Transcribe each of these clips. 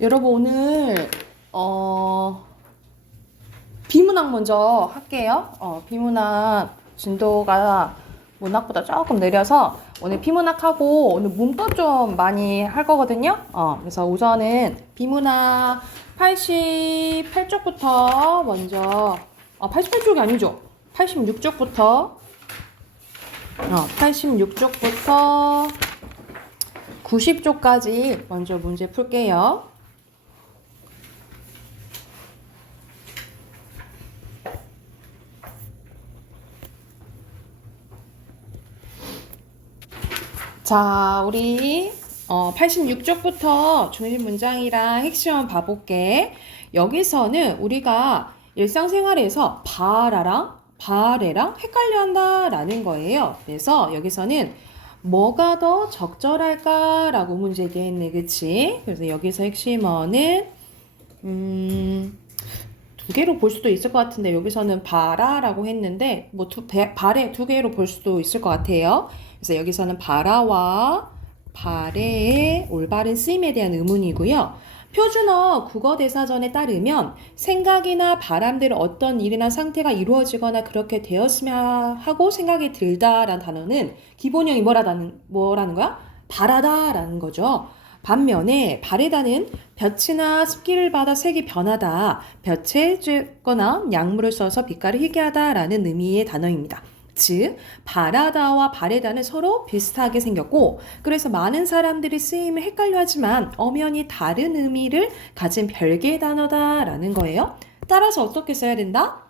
여러분 오늘 비문학 먼저 할게요. 비문학 진도가 문학보다 조금 느려서 오늘 비문학하고 오늘 문법 좀 많이 할 거거든요. 그래서 우선은 비문학 88쪽부터 먼저 88쪽이 아니죠. 86쪽부터 86쪽부터 90쪽까지 먼저 문제 풀게요. 자, 우리 86쪽부터 중심 문장이랑 핵심 봐볼게. 여기서는 우리가 일상생활에서 바라랑 바레랑 헷갈려 한다라는 거예요. 그래서 여기서는 뭐가 더 적절할까라고 문제 제기했네, 그치? 그래서 여기서 핵심어는 두 개로 볼 수도 있을 것 같은데 여기서는 바라라고 했는데 뭐 바레 두 개로 볼 수도 있을 것 같아요. 그래서 여기서는 바라와 바레의 올바른 쓰임에 대한 의문이고요. 표준어 국어대사전에 따르면 생각이나 바람대로 어떤 일이나 상태가 이루어지거나 그렇게 되었으면 하고 생각이 들다라는 단어는 기본형이 뭐라는 거야? 바라다라는 거죠. 반면에 바래다는 볕이나 습기를 받아 색이 변하다, 볕에 쬐거나 약물을 써서 빛깔을 희게 하다라는 의미의 단어입니다. 즉, 바라다와 바래다는 서로 비슷하게 생겼고, 그래서 많은 사람들이 쓰임을 헷갈려 하지만 엄연히 다른 의미를 가진 별개의 단어다라는 거예요. 따라서 어떻게 써야 된다?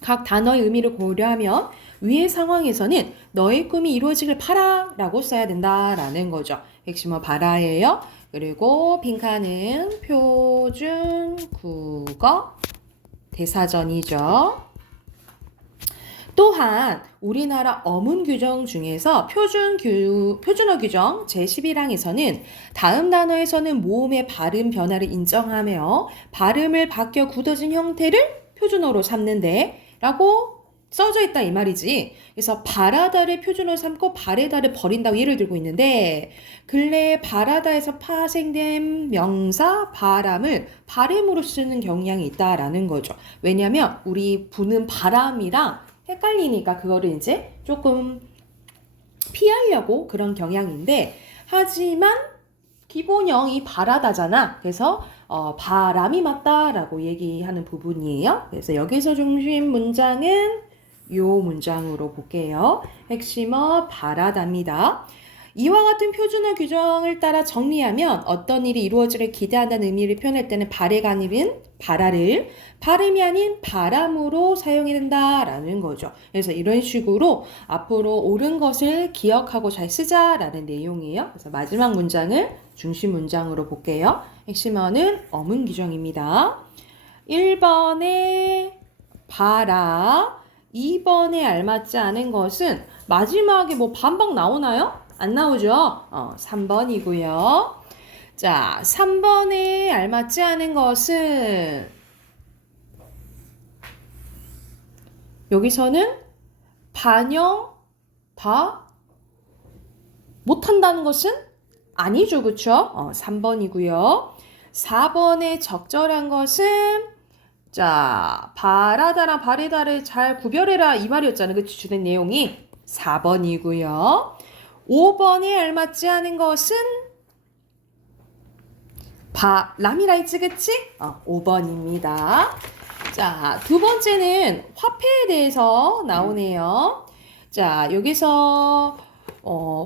각 단어의 의미를 고려하면 위의 상황에서는 너의 꿈이 이루어지길 바라 라고 써야 된다라는 거죠. 핵심은 바라예요. 그리고 빈칸은 표준 국어 대사전이죠. 또한 우리나라 어문 규정 중에서 표준어 규정 제11항에서는 다음 단어에서는 모음의 발음 변화를 인정하며 발음을 바뀌어 굳어진 형태를 표준어로 삼는데 라고 써져 있다 이 말이지. 그래서 바라다를 표준어로 삼고 바래다를 버린다고 예를 들고 있는데 근래 바라다에서 파생된 명사 바람을 바램으로 쓰는 경향이 있다라는 거죠. 왜냐하면 우리 부는 바람이랑 헷갈리니까 그거를 이제 조금 피하려고 그런 경향인데 하지만 기본형이 바라다잖아. 그래서 바람이 맞다라고 얘기하는 부분이에요. 그래서 여기서 중심 문장은 요 문장으로 볼게요. 핵심어 바라다입니다. 이와 같은 표준어 규정을 따라 정리하면 어떤 일이 이루어지를 기대한다는 의미를 표현할 때는 바래가 아닌 바라를 발음이 아닌 바람으로 사용해야 된다라는 거죠. 그래서 이런 식으로 앞으로 옳은 것을 기억하고 잘 쓰자라는 내용이에요. 그래서 마지막 문장을 중심 문장으로 볼게요. 핵심어는 어문 규정입니다. 1번에 바라, 2번에 알맞지 않은 것은 마지막에 뭐 반박 나오나요? 안 나오죠? 3번이고요. 자, 3번에 알맞지 않은 것은 여기서는 반영 다 못한다는 것은 아니죠. 그쵸? 3번이고요. 4번에 적절한 것은 자, 바라다랑 바래다를 잘 구별해라 이 말이었잖아요. 그치? 주된 내용이 4번이고요. 5번에 알맞지 않은 것은 바람이라 했지, 그치? 5번입니다. 자, 두 번째는 화폐에 대해서 나오네요. 자, 여기서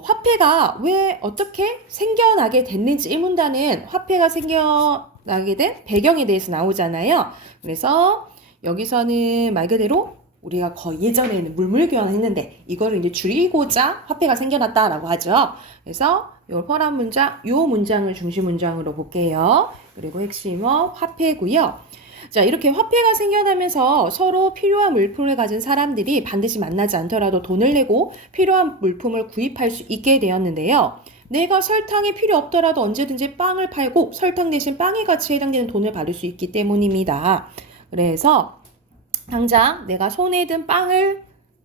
화폐가 왜 어떻게 생겨나게 됐는지 이 문단은 화폐가 생겨나게 된 배경에 대해서 나오잖아요. 그래서 여기서는 말 그대로 우리가 거의 예전에는 물물교환했는데 이거를 이제 줄이고자 화폐가 생겨났다라고 하죠. 그래서 요 포함 문장, 요 문장을 중심 문장으로 볼게요. 그리고 핵심어 화폐고요. 자, 이렇게 화폐가 생겨나면서 서로 필요한 물품을 가진 사람들이 반드시 만나지 않더라도 돈을 내고 필요한 물품을 구입할 수 있게 되었는데요. 내가 설탕이 필요 없더라도 언제든지 빵을 팔고 설탕 대신 빵의 가치에 해당되는 돈을 받을 수 있기 때문입니다. 그래서 당장 내가 손에 든 빵을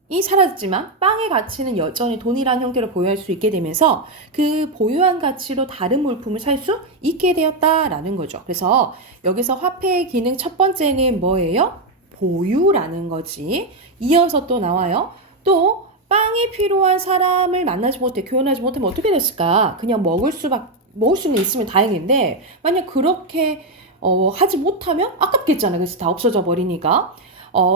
이 사라졌지만 빵의 가치는 여전히 돈이라는 형태로 보유할 수 있게 되면서 그 보유한 가치로 다른 물품을 살 수 있게 되었다라는 거죠. 그래서 여기서 화폐의 기능 첫 번째는 뭐예요? 보유라는 거지. 이어서 또 나와요. 또 빵이 필요한 사람을 만나지 못해 교환하지 못하면 어떻게 됐을까? 그냥 먹을 수는 있으면 다행인데 만약 그렇게 하지 못하면 아깝겠잖아. 그래서 다 없어져 버리니까.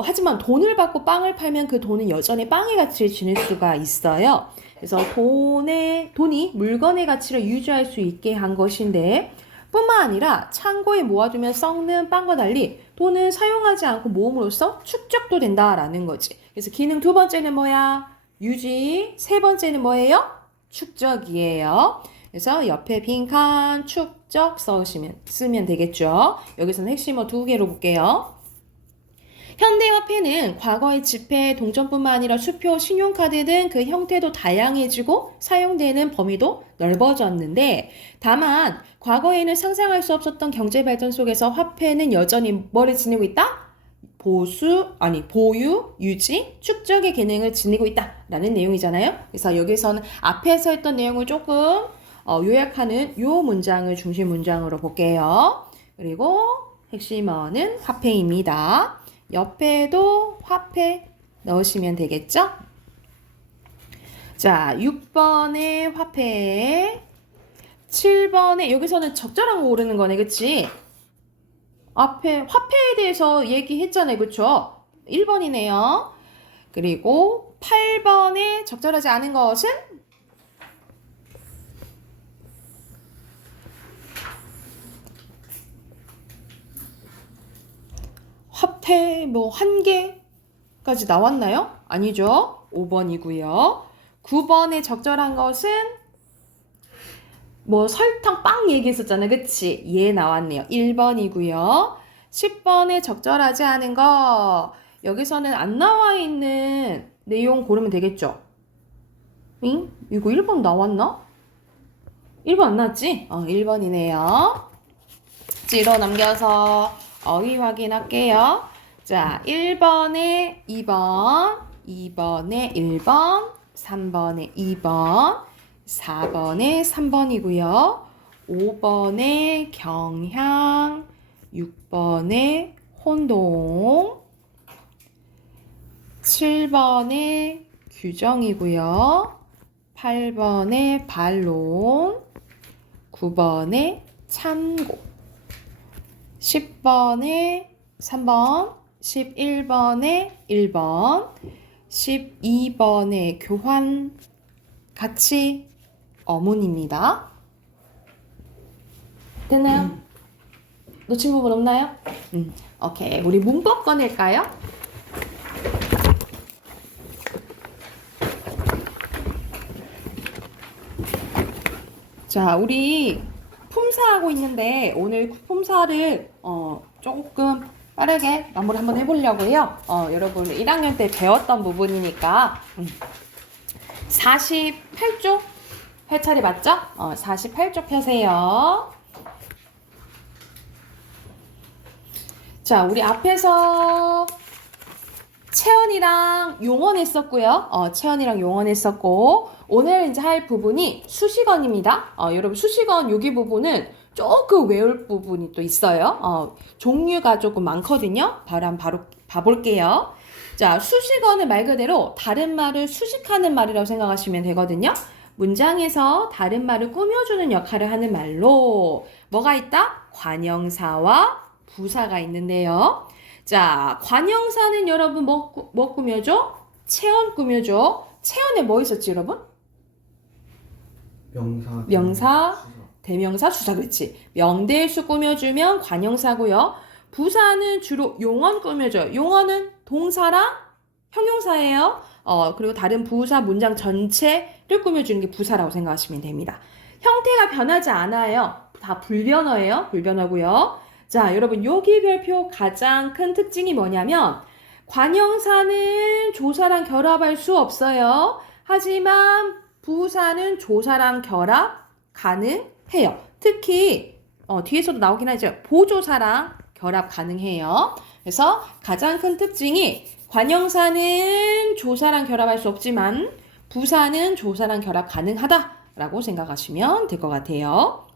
하지만 돈을 받고 빵을 팔면 그 돈은 여전히 빵의 가치를 지닐 수가 있어요. 그래서 돈이 물건의 가치를 유지할 수 있게 한 것인데 뿐만 아니라 창고에 모아두면 썩는 빵과 달리 돈은 사용하지 않고 모음으로써 축적도 된다라는 거지. 그래서 기능 두 번째는 뭐야? 유지. 세 번째는 뭐예요? 축적이에요. 그래서 옆에 빈칸 축적 쓰면 되겠죠. 여기서는 핵심어 두 개로 볼게요. 현대화폐는 과거의 지폐, 동전뿐만 아니라 수표, 신용카드 등 그 형태도 다양해지고 사용되는 범위도 넓어졌는데 다만 과거에는 상상할 수 없었던 경제 발전 속에서 화폐는 여전히 뭐를 지니고 있다? 보유, 유지, 축적의 기능을 지니고 있다라는 내용이잖아요. 그래서 여기서는 앞에서 했던 내용을 조금 요약하는 요 문장을 중심 문장으로 볼게요. 그리고 핵심어는 화폐입니다. 옆에도 화폐 넣으시면 되겠죠? 자, 6번에 화폐, 7번에 여기서는 적절한 거 고르는 거네, 그치? 앞에 화폐에 대해서 얘기했잖아요, 그쵸? 1번이네요. 그리고 8번에 적절하지 않은 것은 화폐 한 개까지 나왔나요? 아니죠. 5번이고요. 9번에 적절한 것은 설탕 빵 얘기했었잖아요. 그치? 예 나왔네요. 1번이고요. 10번에 적절하지 않은 거 여기서는 안 나와 있는 내용 고르면 되겠죠? 응? 이거 1번 나왔나? 1번 안 나왔지? 1번이네요. 뒤로 넘겨서 어휘 확인할게요. 자, 1번에 2번, 2번에 1번, 3번에 2번, 4번에 3번이고요. 5번에 경향, 6번에 혼동, 7번에 규정이고요. 8번에 반론, 9번에 참고, 10번에 3번, 11번에 1번, 12번에 교환, 같이 어문입니다. 됐나요? 놓친 부분 없나요? 오케이. 우리 문법 꺼낼까요? 자, 우리 품사하고 있는데 오늘 품사를 조금 빠르게 마무리 한번 해보려고 해요. 여러분 1학년 때 배웠던 부분이니까 48쪽 회차리 맞죠? 48쪽 펴세요. 자, 우리 앞에서 체언이랑 용언 했었고요. 체언이랑 용언 했었고 오늘 이제 할 부분이 수식어입니다. 여러분 수식어 여기 부분은 조금 외울 부분이 또 있어요. 종류가 조금 많거든요. 바로 봐볼게요. 자, 수식어는 말 그대로 다른 말을 수식하는 말이라고 생각하시면 되거든요. 문장에서 다른 말을 꾸며주는 역할을 하는 말로 뭐가 있다? 관형사와 부사가 있는데요. 자, 관형사는 여러분 뭐 꾸며줘? 체언 꾸며줘. 체언에 뭐 있었지 여러분? 명사, 대명사, 주사. 그렇지. 명대수 꾸며주면 관형사고요. 부사는 주로 용언 꾸며줘요. 용언은 동사랑 형용사예요. 그리고 다른 부사 문장 전체를 꾸며주는 게 부사라고 생각하시면 됩니다. 형태가 변하지 않아요. 다 불변어예요. 불변어고요. 자, 여러분 여기 별표 가장 큰 특징이 뭐냐면 관형사는 조사랑 결합할 수 없어요. 하지만 부사는 조사랑 결합 가능해요. 특히 뒤에서도 나오긴 하죠. 보조사랑 결합 가능해요. 그래서 가장 큰 특징이 관형사는 조사랑 결합할 수 없지만 부사는 조사랑 결합 가능하다라고 생각하시면 될 것 같아요.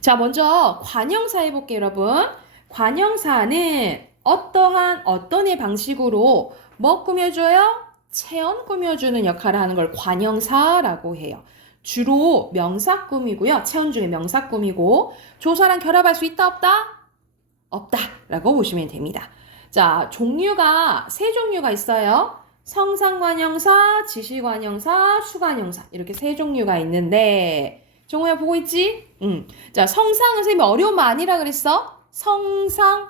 자, 먼저 관형사 해볼게요, 여러분. 관형사는 어떠한 어떤의 방식으로 뭐 꾸며줘요? 체언 꾸며주는 역할을 하는 걸 관형사라고 해요. 주로 명사 꾸미고요. 체언 중에 명사 꾸미고 조사랑 결합할 수 있다 없다? 없다라고 보시면 됩니다. 자, 종류가 세 종류가 있어요. 성상관형사, 지시관형사, 수관형사 이렇게 세 종류가 있는데 정호야 보고 있지? 자, 성상은 선생님이 어려운 말 아니라 그랬어? 성상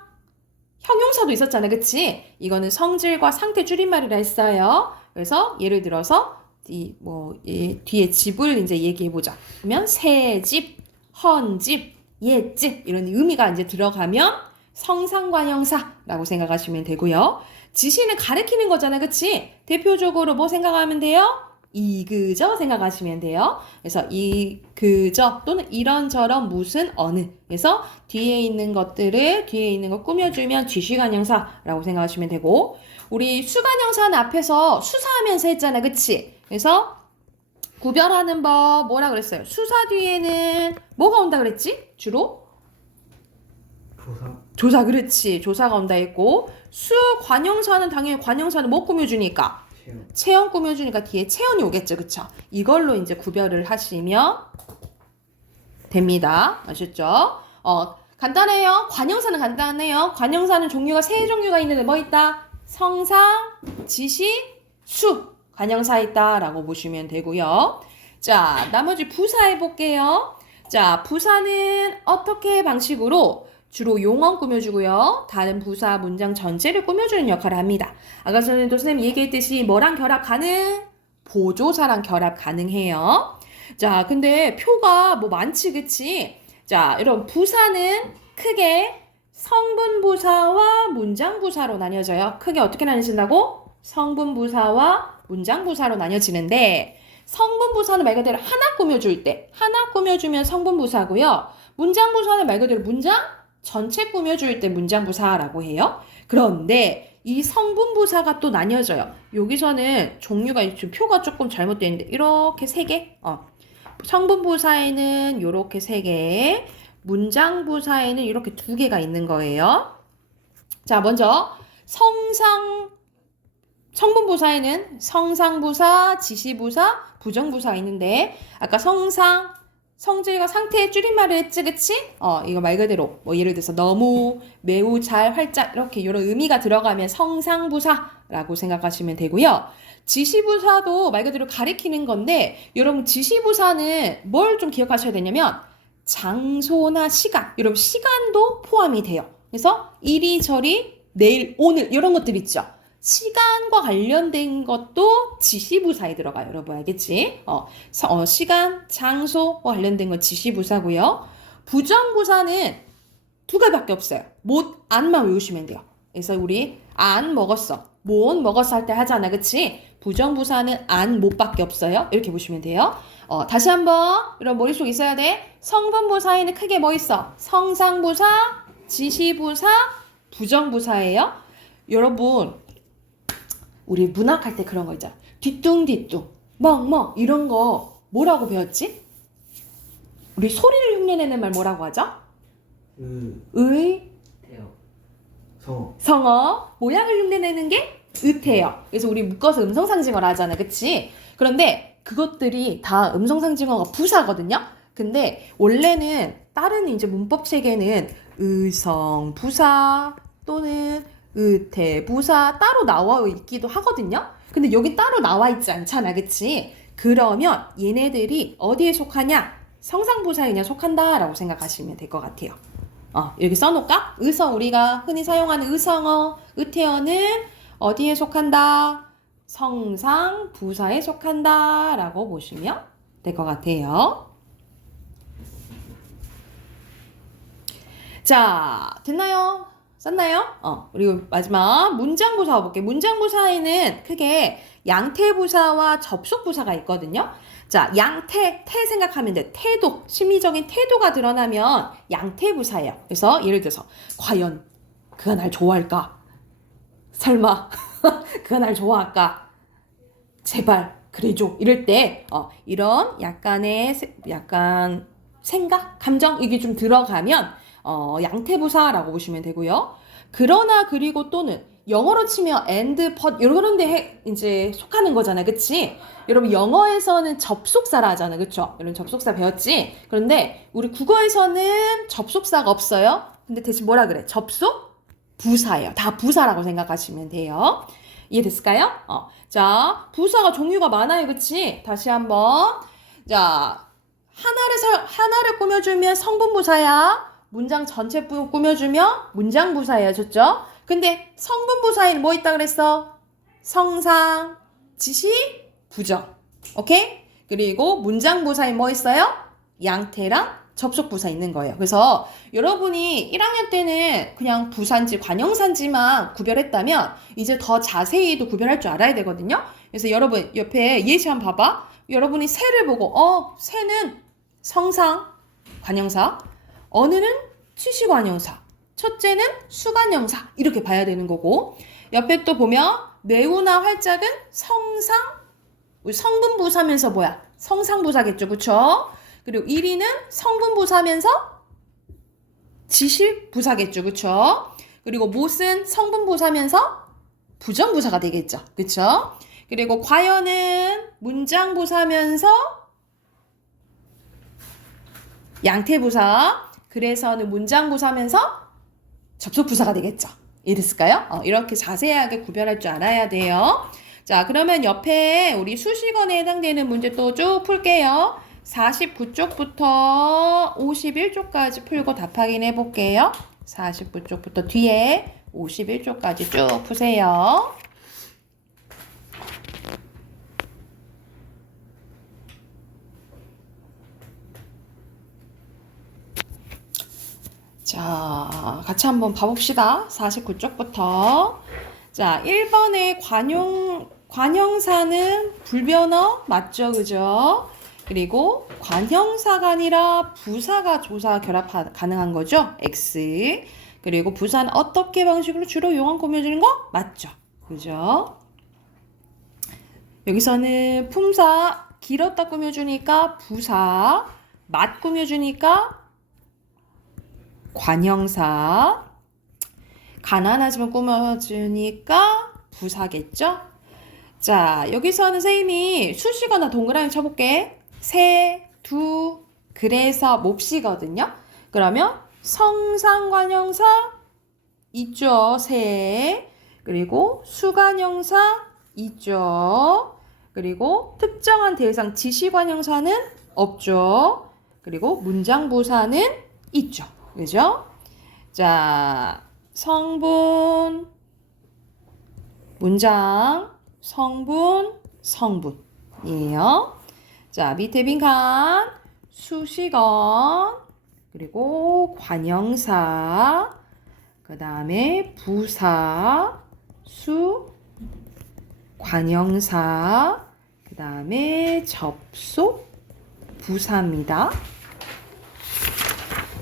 형용사도 있었잖아, 그치? 이거는 성질과 상태 줄임말이라 했어요. 그래서 예를 들어서 뒤에 집을 이제 얘기해 보자. 그러면 새 집, 헌 집, 옛 집 이런 의미가 이제 들어가면 성상관형사라고 생각하시면 되고요. 지시는 가리키는 거잖아, 그치? 대표적으로 뭐 생각하면 돼요? 이그저 생각하시면 돼요. 그래서 이그저 또는 이런저런 무슨 어느. 그래서 뒤에 있는 거 꾸며주면 지시관형사라고 생각하시면 되고 우리 수관형사는 앞에서 수사하면서 했잖아, 그치? 그래서 구별하는 법 뭐라 그랬어요? 수사 뒤에는 뭐가 온다 그랬지? 주로? 조사, 그렇지. 조사가 온다 했고 수관형사는 당연히 관형사는 뭐 꾸며주니까? 체언 꾸며주니까 뒤에 체언이 오겠죠, 그쵸? 이걸로 이제 구별을 하시면 됩니다. 아셨죠? 간단해요. 관형사는 간단해요. 관형사는 종류가 세 종류가 있는데 뭐 있다? 성상, 지시, 수. 관형사 있다라고 보시면 되고요. 자, 나머지 부사 해볼게요. 자, 부사는 어떻게 방식으로 주로 용언 꾸며주고요. 다른 부사 문장 전체를 꾸며주는 역할을 합니다. 아까 전에도 선생님이 얘기했듯이 뭐랑 결합 가능? 보조사랑 결합 가능해요. 자, 근데 표가 뭐 많지, 그치? 자, 여러분 부사는 크게 성분부사와 문장부사로 나뉘어져요. 크게 어떻게 나뉘어진다고? 성분부사와 문장부사로 나뉘어지는데 성분부사는 말 그대로 하나 꾸며주면 성분부사고요. 문장부사는 말 그대로 문장 전체 꾸며줄 때 문장부사라고 해요. 그런데 이 성분부사가 또 나뉘어져요. 여기서는 종류가 지금 표가 조금 잘못되어 있는데 이렇게 3개. 성분부사에는 이렇게 3개, 문장부사에는 이렇게 2개가 있는 거예요. 자, 먼저 성분부사에는 성상부사, 지시부사, 부정부사가 있는데 아까 성질과 상태의 줄임말을 했지, 그치? 이거 말 그대로 뭐 예를 들어서 너무, 매우, 잘, 활짝 이렇게 이런 의미가 들어가면 성상부사라고 생각하시면 되고요. 지시부사도 말 그대로 가리키는 건데 여러분 지시부사는 뭘 좀 기억하셔야 되냐면 장소나 시간, 여러분 시간도 포함이 돼요. 그래서 이리저리, 내일, 오늘 이런 것들 있죠. 시간과 관련된 것도 지시부사에 들어가요. 여러분 알겠지? 시간, 장소와 관련된 건 지시부사고요. 부정부사는 2개밖에 없어요. 못, 안만 외우시면 돼요. 그래서 우리 안 먹었어, 못 먹었어 할 때 하잖아, 그치? 부정부사는 안, 못밖에 없어요. 이렇게 보시면 돼요. 다시 한번 이런 머릿속에 있어야 돼. 성분부사에는 크게 뭐 있어? 성상부사, 지시부사, 부정부사예요. 여러분 우리 문학할 때 그런 거 있잖아. 뒤뚱뒤뚱, 멍멍 이런 거 뭐라고 배웠지? 우리 소리를 흉내내는 말 뭐라고 하죠? 성어. 모양을 흉내내는 게 의태어. 그래서 우리 묶어서 음성상징어를 하잖아, 그치? 그런데 그것들이 다 음성상징어가 부사거든요. 근데 원래는 다른 이제 문법 체계는 의성 부사 또는 의태 부사 따로 나와 있기도 하거든요. 근데 여기 따로 나와 있지 않잖아, 그치? 그러면 얘네들이 어디에 속하냐? 성상부사에 그냥 속한다라고 생각하시면 될 것 같아요. 여기 써놓을까? 우리가 흔히 사용하는 의성어, 의태어는 어디에 속한다? 성상부사에 속한다라고 보시면 될 것 같아요. 자, 됐나요? 썼나요? 그리고 마지막 문장부사 볼게요. 문장부사에는 크게 양태부사와 접속부사가 있거든요. 자, 태 생각하면 돼. 태도, 심리적인 태도가 드러나면 양태부사예요. 그래서 예를 들어서 과연 그가 날 좋아할까? 설마 그가 날 좋아할까? 제발 그래줘. 이럴 때 이런 약간 생각, 감정 이게 좀 들어가면 양태부사라고 보시면 되고요. 그러나 그리고 또는 영어로 치면 and, but 이런 데 이제 속하는 거잖아요. 그치? 여러분 영어에서는 접속사라 하잖아요. 그쵸? 이런 접속사 배웠지? 그런데 우리 국어에서는 접속사가 없어요. 근데 대신 뭐라 그래? 접속? 부사예요. 다 부사라고 생각하시면 돼요. 이해됐을까요? 자, 부사가 종류가 많아요. 그치? 다시 한번. 자, 하나를 꾸며주면 성분부사야. 문장 전체 꾸며주면 문장부사예요. 좋죠? 근데 성분부사에는 뭐 있다 그랬어? 성상, 지시, 부정. 오케이? 그리고 문장부사에 뭐 있어요? 양태랑 접속부사 있는 거예요. 그래서 여러분이 1학년 때는 그냥 부사인지 관형사인지만 구별했다면 이제 더 자세히도 구별할 줄 알아야 되거든요. 그래서 여러분 옆에 예시 한번 봐봐. 여러분이 새를 보고 새는 성상, 관형사, 어느는 지시관형사, 첫째는 수관형사 이렇게 봐야 되는 거고 옆에 또 보면 매우나 활짝은 성상, 성분부사면서 뭐야? 성상부사겠죠. 그쵸? 그리고 1위는 성분부사면서 지시부사겠죠. 그쵸? 그리고 못은 성분부사면서 부정부사가 되겠죠. 그쵸? 그리고 과연은 문장부사면서 양태부사, 그래서는 문장부사면서 접속부사가 되겠죠. 이해됐을까요? 이렇게 자세하게 구별할 줄 알아야 돼요. 자, 그러면 옆에 우리 수식어에 해당되는 문제 또 쭉 풀게요. 49쪽부터 51쪽까지 풀고 답 확인해 볼게요. 49쪽부터 뒤에 51쪽까지 쭉 푸세요. 자, 같이 한번 봐봅시다. 49쪽부터. 자, 1번의 관형사는 불변어 맞죠? 그죠? 그리고 관형사가 아니라 부사가 조사 결합 가능한 거죠? X. 그리고 부사는 어떻게 방식으로 주로 용한 꾸며주는 거? 맞죠? 그죠? 여기서는 품사 길었다 꾸며주니까 부사, 맛 꾸며주니까 관형사, 가난하지만 꾸며주니까 부사겠죠? 자, 여기서는 선생님이 수식어나 동그라미 쳐볼게. 새, 두, 그래서 몹시거든요. 그러면 성상관형사 있죠. 새. 그리고 수관형사 있죠. 그리고 특정한 대상 지시관형사는 없죠. 그리고 문장부사는 있죠. 그죠? 자, 성분, 문장, 성분, 성분이에요. 자, 밑에 빈칸, 수식어, 그리고 관형사, 그 다음에 부사, 관형사, 그 다음에 접속, 부사입니다.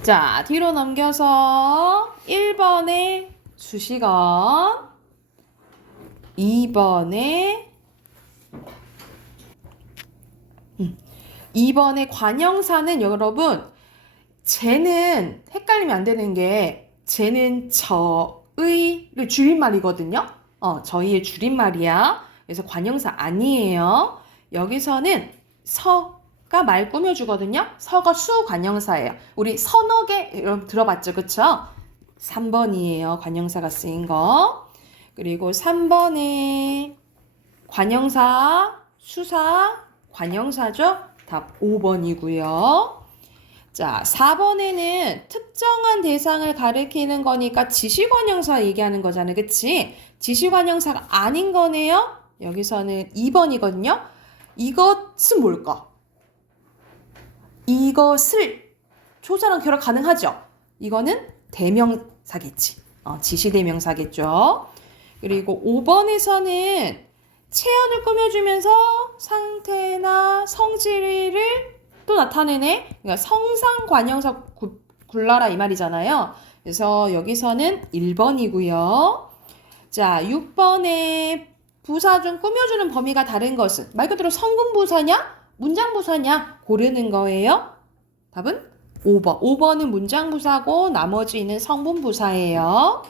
자, 뒤로 넘겨서 1번에 수식어, 2번에 관형사는 여러분 쟤는 헷갈리면 안 되는 게 쟤는 저의 줄임말이거든요. 저희의 줄임말이야. 그래서 관형사 아니에요. 여기서는 서가 말 꾸며주거든요. 서가 수관형사예요. 우리 서너 개 여러분 들어봤죠? 그쵸? 3번이에요. 관형사가 쓰인 거. 그리고 3번에 관형사, 수사, 관형사죠? 답 5번이고요. 자, 4번에는 특정한 대상을 가리키는 거니까 지시관형사 얘기하는 거잖아요. 그치? 지시관형사가 아닌 거네요. 여기서는 2번이거든요. 이것은 뭘까? 이것을 조사랑 결합 가능하죠? 이거는 대명사겠지. 지시대명사겠죠. 그리고 5번에서는 체언을 꾸며주면서 상태나 성질을 또 나타내네. 그러니까 성상관형사 굴러라 이 말이잖아요. 그래서 여기서는 1번이고요. 자, 6번에 부사 중 꾸며주는 범위가 다른 것은 말 그대로 성분 부사냐? 문장 부사냐? 고르는 거예요. 답은 5번. 5번은 문장 부사고 나머지는 성분 부사예요.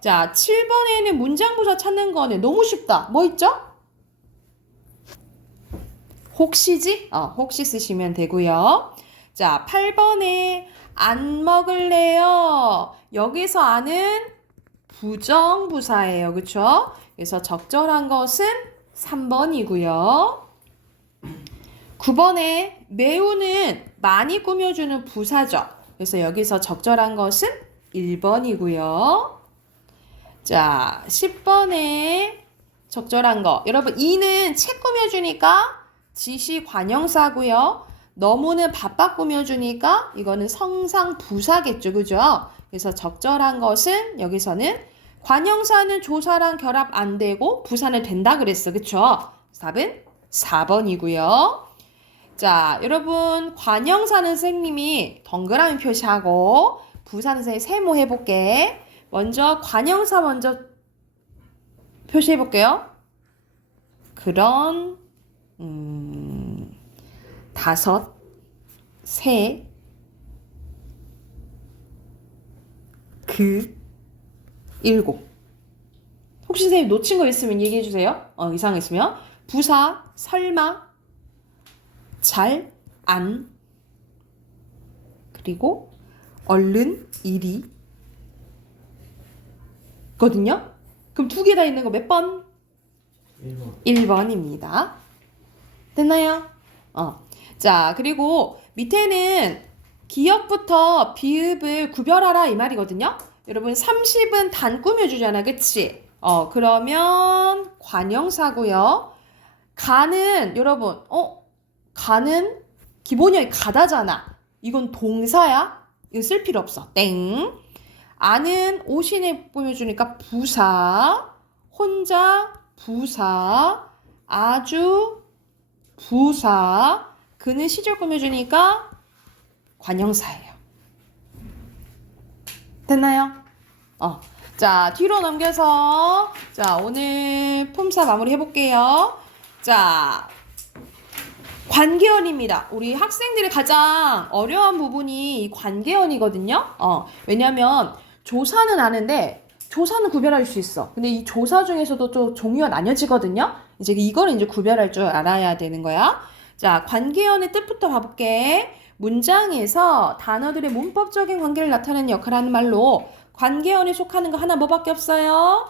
자, 7번에는 문장 부사 찾는 거는 너무 쉽다. 뭐 있죠? 혹시지? 혹시 쓰시면 되고요. 자, 8번에 안 먹을래요. 여기서 안은 부정부사예요. 그쵸? 그래서 적절한 것은 3번이고요. 9번에 매우는 많이 꾸며주는 부사죠. 그래서 여기서 적절한 것은 1번이고요. 자, 10번에 적절한 거. 여러분, 이는 책 꾸며주니까 지시 관형사고요. 너무는 바빠 꾸며주니까 이거는 성상 부사겠죠. 그죠? 그래서 적절한 것은 여기서는 관형사는 조사랑 결합 안 되고 부사는 된다 그랬어. 그쵸? 답은 4번이고요. 자, 여러분 관형사는 선생님이 동그라미 표시하고 부사는 선생님이 세모해볼게. 먼저 관형사 먼저 표시해볼게요. 그런 5, 세, 그, 7. 혹시 선생님 놓친 거 있으면 얘기해 주세요. 이상했으면. 부사, 설마, 잘, 안, 그리고 얼른, 이리 거든요. 그럼 2개 다 있는 거 몇 번? 1번입니다. 됐나요? 자, 그리고 밑에는 기역부터 비읍을 구별하라 이 말이거든요. 여러분 30은 단 꾸며주잖아. 그치? 그러면 관형사고요. 가는 여러분 가는 기본이 여기 가다잖아. 이건 동사야. 이거 쓸 필요 없어. 땡. 아는 오신에 꾸며주니까 부사. 혼자 부사. 아주 부사. 그는 시절 꾸며주니까 관형사예요. 됐나요? 자, 뒤로 넘겨서 자, 오늘 품사 마무리 해볼게요. 자, 관계원입니다. 우리 학생들이 가장 어려운 부분이 이 관계원이거든요. 왜냐면 조사는 아는데 조사는 구별할 수 있어. 근데 이 조사 중에서도 또 종류가 나뉘어지거든요. 이제 이거를 이제 구별할 줄 알아야 되는 거야. 자, 관계원의 뜻부터 봐볼게. 문장에서 단어들의 문법적인 관계를 나타내는 역할을 하는 말로 관계원에 속하는 거 하나 뭐밖에 없어요?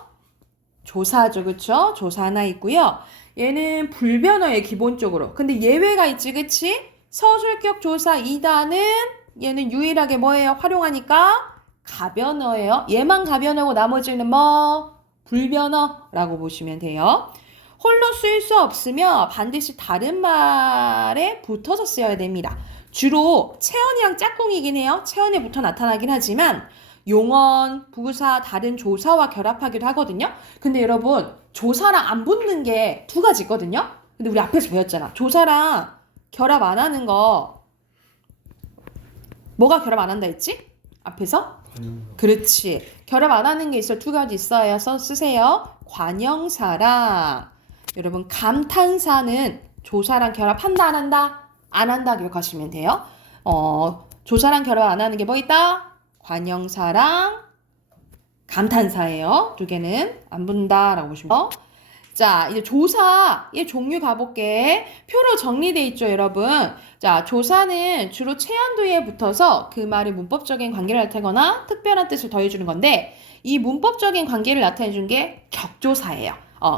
조사죠. 그쵸? 조사 하나 있고요. 얘는 불변어예요. 기본적으로. 근데 예외가 있지. 그치? 서술격 조사 2단은 얘는 유일하게 뭐예요? 활용하니까 가변어예요. 얘만 가변어고 나머지는 뭐? 불변어라고 보시면 돼요. 홀로 쓰일 수 없으며 반드시 다른 말에 붙어서 쓰여야 됩니다. 주로 체언이랑 짝꿍이긴 해요. 체언에 붙어 나타나긴 하지만 용언, 부사, 다른 조사와 결합하기도 하거든요. 근데 여러분 조사랑 안 붙는 게 2가지 있거든요. 근데 우리 앞에서 배웠잖아. 조사랑 결합 안 하는 거 뭐가 결합 안 한다 했지? 앞에서? 그렇지. 결합 안 하는 게 있어. 2가지 있어요. 쓰세요. 관형사랑 여러분 감탄사는 조사랑 결합한다 안 한다? 안 한다 기억하시면 돼요. 조사랑 결합 안 하는 게 뭐 있다? 관형사랑 감탄사예요. 2개는 안 붙는다라고 보시면 돼요. 자, 이제 조사의 종류 가볼게. 표로 정리돼 있죠, 여러분. 자, 조사는 주로 체언 뒤에 붙어서 그 말의 문법적인 관계를 나타내거나 특별한 뜻을 더해주는 건데 이 문법적인 관계를 나타내준 게 격조사예요.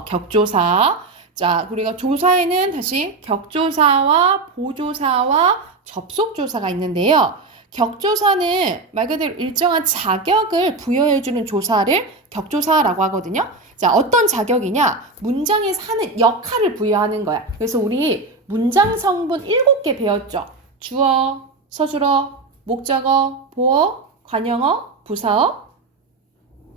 격조사. 자, 우리가 조사에는 다시 격조사와 보조사와 접속조사가 있는데요. 격조사는 말 그대로 일정한 자격을 부여해주는 조사를 격조사라고 하거든요. 자, 어떤 자격이냐? 문장에서 하는 역할을 부여하는 거야. 그래서 우리 문장 성분 7개 배웠죠. 주어, 서술어, 목적어, 보어, 관형어, 부사어,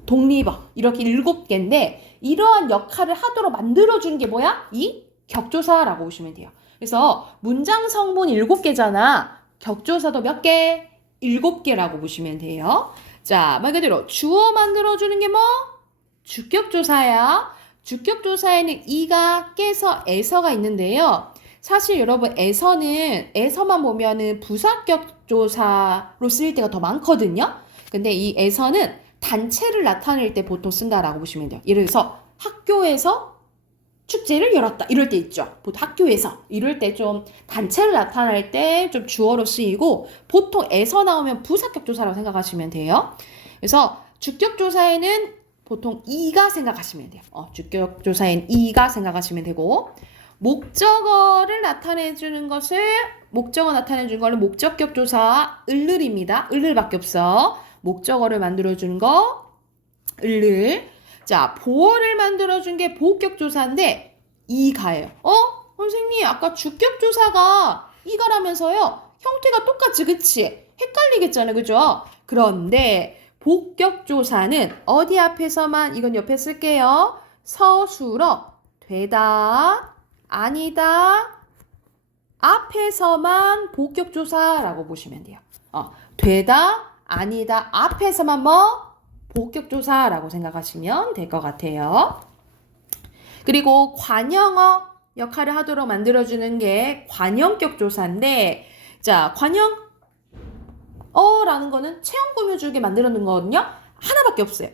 독립어 이렇게 7개인데 이러한 역할을 하도록 만들어주는 게 뭐야? 이 격조사라고 보시면 돼요. 그래서 문장 성분 7개잖아. 격조사도 몇 개? 7개라고 보시면 돼요. 자, 말 그대로 주어 만들어주는 게 뭐? 주격조사야. 주격조사에는 이가, 깨서, 에서가 있는데요. 사실 여러분 에서만 보면은 부사격조사로 쓰일 때가 더 많거든요. 근데 이 에서는 단체를 나타낼 때 보통 쓴다라고 보시면 돼요. 예를 들어서 학교에서 축제를 열었다 이럴 때 있죠. 보통 학교에서 이럴 때 좀 단체를 나타낼 때 좀 주어로 쓰이고 보통 에서 나오면 부사격조사라고 생각하시면 돼요. 그래서 주격조사에는 보통 이가 생각하시면 돼요. 주격조사엔 이가 생각하시면 되고 목적어를 나타내주는 것을 목적어 나타내주는 거는 목적격조사 을을입니다. 을을밖에 없어. 목적어를 만들어주는 거 을을. 자, 보어를 만들어준 게 보격조사인데 이가예요. 선생님 아까 주격조사가 이가라면서요. 형태가 똑같지 그치? 헷갈리겠잖아요. 그죠? 그런데 복격조사는 어디 앞에서만 이건 옆에 쓸게요. 서술어 되다 아니다 앞에서만 복격조사라고 보시면 돼요. 되다 아니다 앞에서만 뭐 복격조사라고 생각하시면 될 것 같아요. 그리고 관형어 역할을 하도록 만들어주는 게 관형격조사인데 자 관형어라는 거는 체형 꾸며주게 만들어놓은 거거든요. 하나밖에 없어요.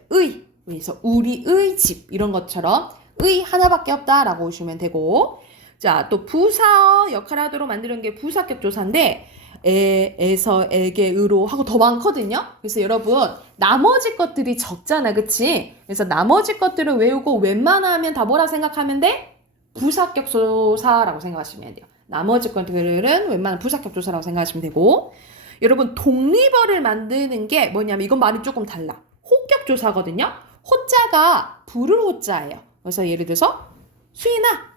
그래서 우리의 집 이런 것처럼 의 하나밖에 없다라고 보시면 되고 자, 또 부사어 역할을 하도록 만드는 게 부사격조사인데 에서, 에게, 으로 하고 더 많거든요. 그래서 여러분 나머지 것들이 적잖아. 그치? 그래서 나머지 것들을 외우고 웬만하면 다 뭐라 생각하면 돼? 부사격조사라고 생각하시면 돼요. 나머지 것들은 웬만한 부사격조사라고 생각하시면 되고 여러분 독립어를 만드는 게 뭐냐면 이건 말이 조금 달라. 호격조사거든요. 호자가 부를 호자예요. 그래서 예를 들어서 수인아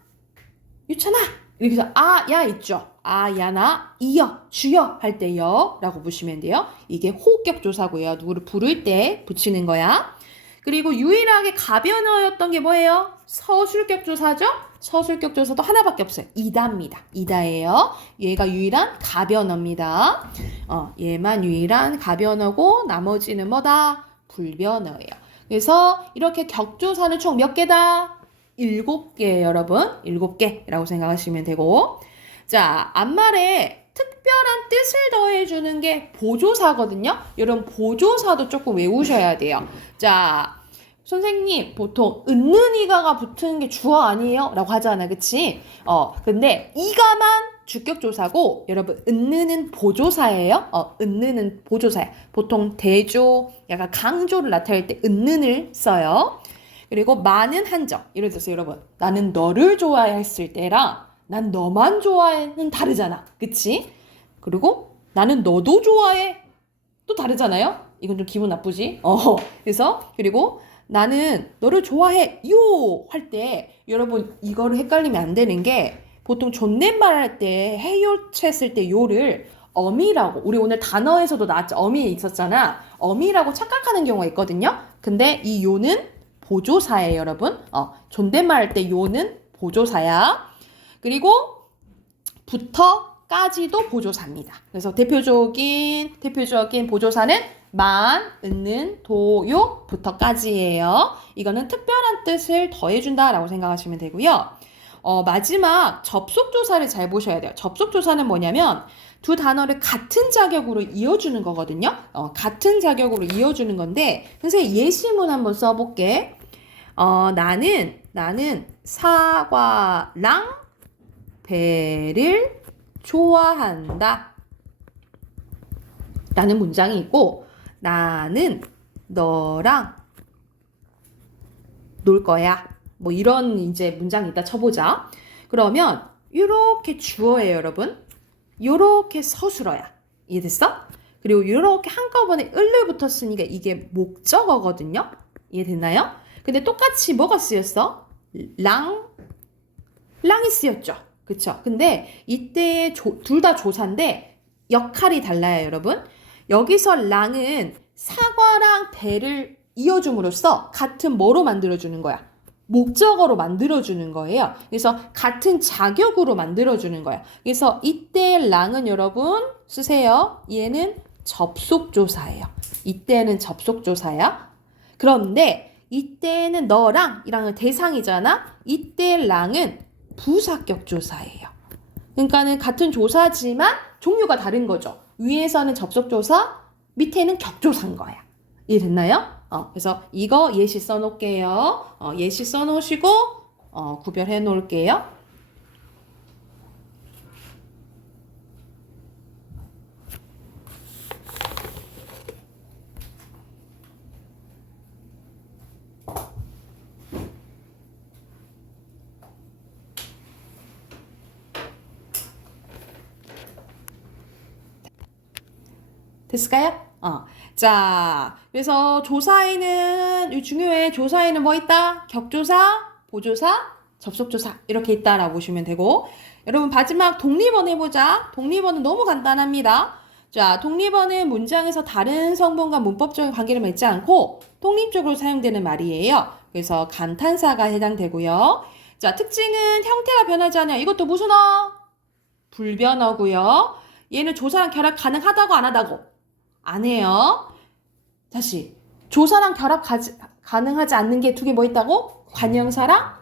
유찬아 이렇게 해서 야 있죠. 야나 이여 주여 할 때 여라고 보시면 돼요. 이게 호격조사고요. 누구를 부를 때 붙이는 거야. 그리고 유일하게 가변어였던 게 뭐예요? 서술격조사죠. 서술격조사도 하나밖에 없어요. 이다입니다. 이다예요. 얘가 유일한 가변어입니다. 얘만 유일한 가변어고 나머지는 뭐다? 불변어예요. 그래서 이렇게 격조사는 총 몇 개다? 7개 여러분. 7개라고 생각하시면 되고 자, 앞말에 특별한 뜻을 더해주는 게 보조사거든요. 여러분 보조사도 조금 외우셔야 돼요. 자, 선생님 보통 은는 이가가 붙는 게 주어 아니에요? 라고 하잖아. 그치? 근데 이가만 주격조사고 여러분 은는은 보조사예요. 은는은 보조사예요. 보통 대조, 약간 강조를 나타낼 때 은는을 써요. 그리고 많은 한정. 예를 들어서 여러분 나는 너를 좋아했을 때랑 난 너만 좋아해는 다르잖아. 그치? 그리고 나는 너도 좋아해. 또 다르잖아요? 이건 좀 기분 나쁘지? 그래서 그리고 나는 너를 좋아해. 요! 할 때 여러분 이거를 헷갈리면 안 되는 게 보통 존댓말 할 때 해요체 쓸 때 요를 어미라고 우리 오늘 단어에서도 나왔죠. 어미에 있었잖아. 어미라고 착각하는 경우가 있거든요. 근데 이 요는 보조사예요, 여러분. 존댓말 할 때 요는 보조사야. 그리고 부터까지도 보조사입니다. 그래서 대표적인 보조사는 만, 은는, 도, 요, 부터까지예요. 이거는 특별한 뜻을 더해준다라고 생각하시면 되고요. 마지막 접속조사를 잘 보셔야 돼요. 접속조사는 뭐냐면 두 단어를 같은 자격으로 이어주는 거거든요. 같은 자격으로 이어주는 건데 선생님 예시문 한번 써볼게. 나는 사과랑 배를 좋아한다 라는 문장이 있고 나는 너랑 놀 거야 뭐 이런 이제 문장이 있다 쳐보자. 그러면 이렇게 주어예요 여러분. 이렇게 서술어야. 이해됐어? 그리고 이렇게 한꺼번에 을을 붙었으니까 이게 목적어거든요. 이해됐나요? 근데 똑같이 뭐가 쓰였어? 랑이 쓰였죠. 그쵸? 근데 이때 둘 다 조사인데 역할이 달라요, 여러분. 여기서 랑은 사과랑 배를 이어줌으로써 같은 뭐로 만들어주는 거야? 목적어로 만들어주는 거예요. 그래서 같은 자격으로 만들어주는 거야. 그래서 이때 랑은 여러분 쓰세요. 얘는 접속조사예요. 이때는 접속조사야. 그런데 이때는 너랑 이랑은 대상이잖아. 이때 랑은 부사격 조사예요. 그러니까는 같은 조사지만 종류가 다른 거죠. 위에서는 접속조사, 밑에는 격조사인 거야. 이해됐나요? 그래서 이거 예시 써놓을게요. 예시 써놓으시고 구별해 놓을게요. 됐을까요? 자, 그래서 조사에는 중요해. 조사에는 뭐 있다? 격조사, 보조사, 접속조사 이렇게 있다라고 보시면 되고, 여러분 마지막 독립언 해보자. 독립언은 너무 간단합니다. 자, 독립언은 문장에서 다른 성분과 문법적인 관계를 맺지 않고 독립적으로 사용되는 말이에요. 그래서 감탄사가 해당되고요. 자, 특징은 형태가 변하지 않아요. 이것도 무슨 어? 불변어고요. 얘는 조사랑 결합 가능하다고 안 하다고? 안 해요. 다시 조사랑 결합 가능하지 않는 게 두 개 뭐 있다고? 관형사랑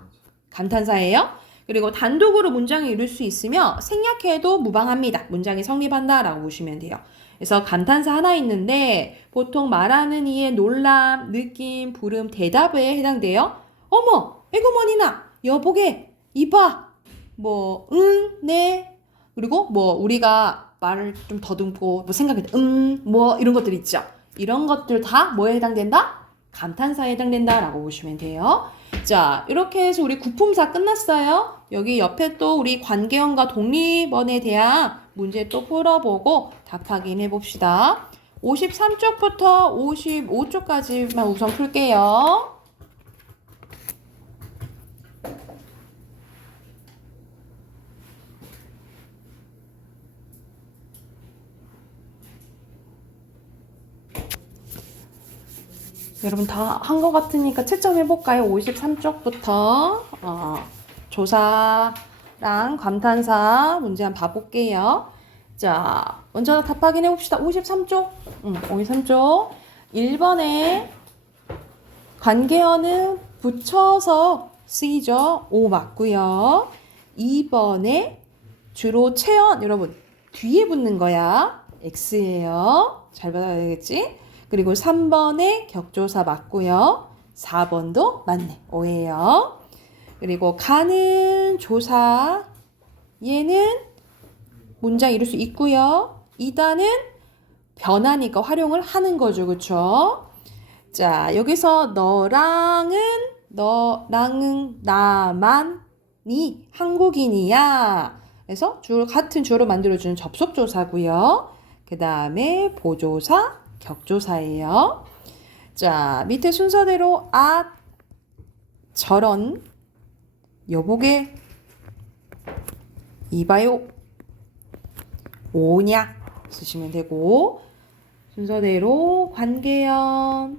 감탄사예요. 그리고 단독으로 문장을 이룰 수 있으며 생략해도 무방합니다. 문장이 성립한다라고 보시면 돼요. 그래서 감탄사 하나 있는데 보통 말하는 이의 놀람, 느낌, 부름, 대답에 해당돼요. 어머, 에고머니나, 여보게, 이봐, 뭐, 응, 네. 그리고 뭐 우리가 말을 좀 더듬고 뭐 생각해 뭐 이런 것들 있죠. 이런 것들 다 뭐에 해당된다? 감탄사에 해당된다라고 보시면 돼요. 자, 이렇게 해서 우리 구품사 끝났어요. 여기 옆에 또 우리 관계형과 독립언에 대한 문제 또 풀어보고 답 확인해 봅시다. 53쪽부터 55쪽까지만 우선 풀게요. 여러분 다 한 것 같으니까 채점해볼까요? 53쪽부터 조사랑 감탄사 문제 한번 봐볼게요. 자, 먼저 답 확인해봅시다. 53쪽 53쪽 1번에 관계어는 붙여서 쓰이죠. O 맞고요. 2번에 주로 체언 여러분 뒤에 붙는 거야. X예요. 잘 받아야 되겠지? 그리고 3번에 격조사 맞고요. 4번도 맞네. O예요. 그리고 가는 조사 얘는 문장 이룰 수 있고요. 2단은 변하니까 활용을 하는 거죠. 그쵸? 자, 여기서 너랑은 나만이 한국인이야. 그래서 같은 주어로 만들어주는 접속조사고요. 그 다음에 보조사, 격조사예요. 자, 밑에 순서대로 저런 여보게 이봐요 오냐 쓰시면 되고 순서대로 관계형,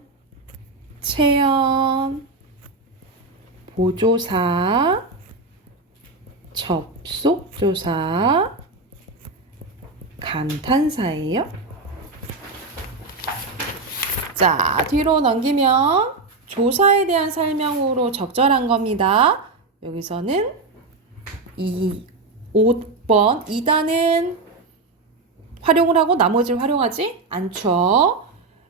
체형, 보조사, 접속조사, 감탄사예요. 자, 뒤로 넘기면 조사에 대한 설명으로 적절한 겁니다. 여기서는 5번 2단은 활용을 하고 나머지를 활용하지 않죠.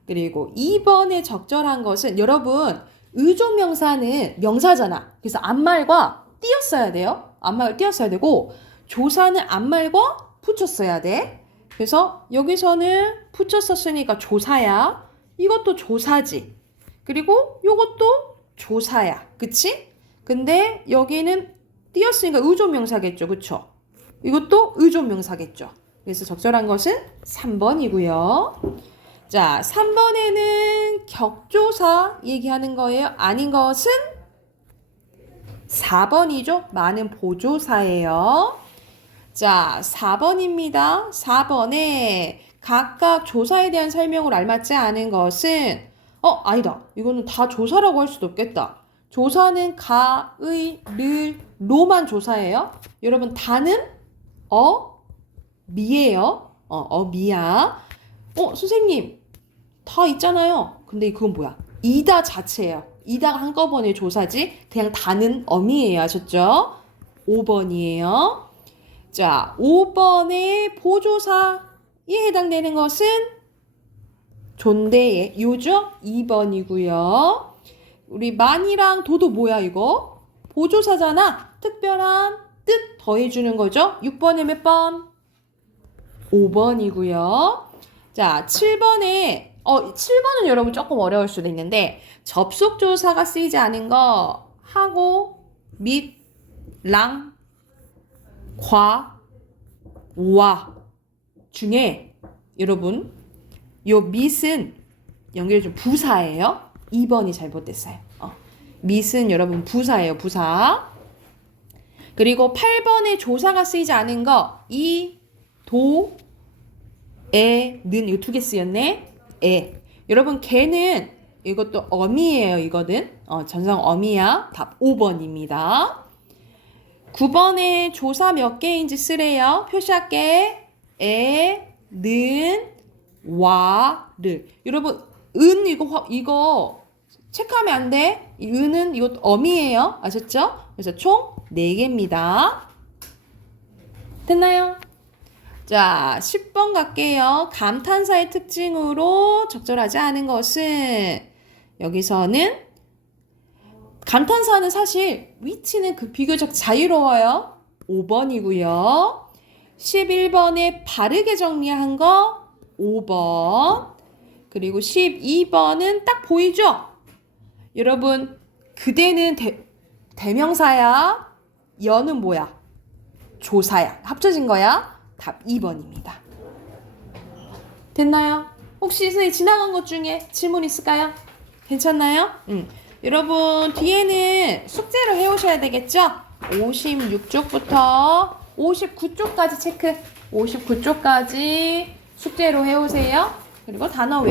그리고 2번에 적절한 것은 여러분 의존명사는 명사잖아. 그래서 앞말과 띄었어야 돼요. 앞말을 띄었어야 되고 조사는 앞말과 붙였어야 돼. 그래서 여기서는 붙였었으니까 조사야. 이것도 조사지. 그리고 이것도 조사야. 그치? 근데 여기는 띄었으니까 의존명사겠죠. 그쵸? 이것도 의존명사겠죠. 그래서 적절한 것은 3번이고요. 자, 3번에는 격조사 얘기하는 거예요. 아닌 것은 4번이죠. 많은 보조사예요. 자, 4번입니다. 4번에 각각 조사에 대한 설명으로 알맞지 않은 것은 아니다. 이거는 다 조사라고 할 수도 없겠다. 조사는 가, 의, 를, 로만 조사예요. 여러분 다는 미예요. 미야. 선생님 다 있잖아요. 근데 그건 뭐야? 이다 자체예요. 이다가 한꺼번에 조사지 그냥 다는 어미예요. 아셨죠? 5번이에요. 자, 5번의 보조사에 해당되는 것은 존대의 요죠? 2번이고요. 우리 만이랑 도도 뭐야 이거? 보조사잖아. 특별한 뜻 더해주는 거죠. 6번에 몇 번? 5번이고요. 자, 7번은 여러분 조금 어려울 수도 있는데 접속조사가 쓰이지 않은 거 하고, 및, 랑, 과, 와 중에 여러분 요 밑은 연결 좀 부사예요. 2번이 잘못됐어요. 밑은 여러분 부사예요. 부사. 그리고 8번에 조사가 쓰이지 않은 거 이, 도, 에, 는 이 두 개 쓰였네. 에. 여러분 개는 이것도 어미예요. 이거는 전성 어미야. 답 5번입니다. 9번에 조사 몇 개인지 쓰래요. 표시할게. 에, 는, 와, 를. 여러분 은 이거 체크하면 안 돼. 이 은은 이것도 어미예요. 아셨죠? 그래서 총 4개입니다. 됐나요? 자, 10번 갈게요. 감탄사의 특징으로 적절하지 않은 것은 여기서는 감탄사는 사실 위치는 비교적 자유로워요. 5번이고요. 11번에 바르게 정리한 거 5번. 그리고 12번은 딱 보이죠? 여러분 그대는 대명사야. 여는 뭐야? 조사야. 합쳐진 거야. 답 2번입니다. 됐나요? 혹시 선생님 지나간 것 중에 질문 있을까요? 괜찮나요? 여러분 뒤에는 숙제로 해오셔야 되겠죠? 56쪽부터 59쪽까지 체크. 59쪽까지 숙제로 해오세요. 그리고 단어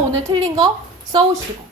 오늘 틀린 거 써오시고.